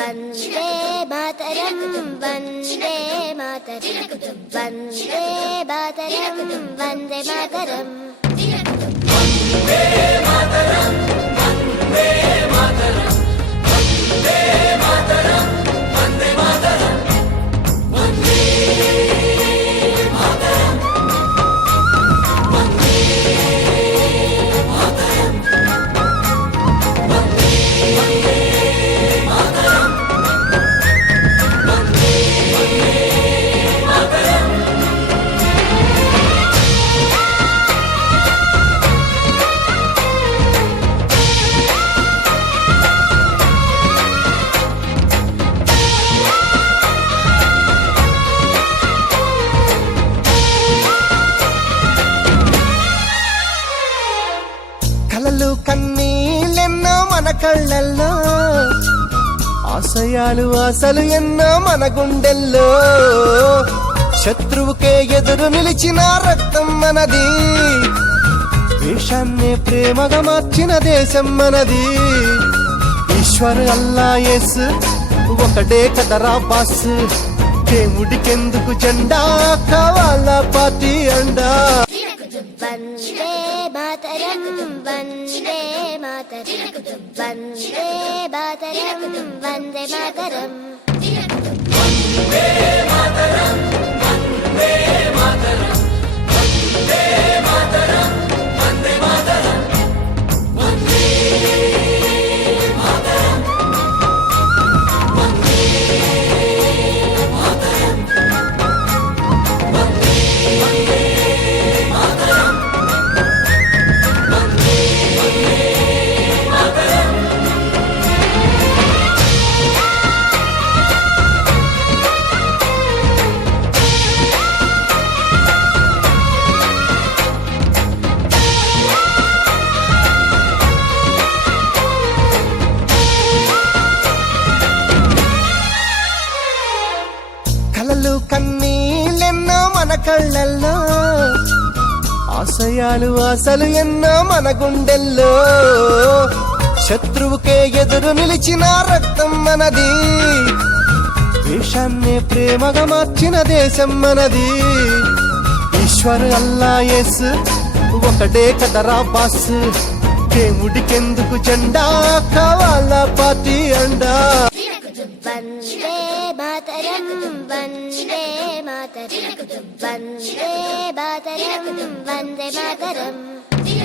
वन्दे मातरं वन्दे मातरं वन्दे मातरं वन्दे मातरं वन्दे मातरं वन्दे मातरं वन्दे मातरं वन्दे मातरं वन्दे मातरं वन्दे मातरं वन्दे मातरं वन्दे मातरं కలలు కన్నీళ్ళెన్నో మన కళ్ళల్లో, ఆశయాలు ఆశలు ఎన్నో మన గుండెల్లో. శత్రువుకే ఎదురు నిలిచిన రక్తం మనది, ద్వేషాన్నే ప్రేమగా మార్చిన దేశం మనది. ఈశ్వర్ అల్లా యేసు ఒకడే కదరా బాస్, దేవుడికెందుకు జెండా కావాలా పార్టీ అండా. वन्दे मातरं वन्दे मातरं वन्दे मातरं वन्दे मातरं वन्दे मातरं वन्दे मातरं वन्दे मातरं वन्दे मातरं वन्दे मातरं वन्दे मातरं वन्दे मातरं కలలు కన్నీళ్ళెన్నో మన కళ్ళల్లో, ఆశయాలు ఆశలు ఎన్నో మన గుండెల్లో. శత్రువుకే ఎదురు నిలిచిన రక్తం మనది, ద్వేషాన్నే ప్రేమగా మార్చిన దేశం మనది. ఈశ్వర్ అల్లా యేసు ఒకడే కదరా బాస్, దేవుడికెందుకు జెండా కావాలా పార్టీ అండా. वन्दे मातरं वन्दे मातरं वन्दे मातरं वन्दे मातरम्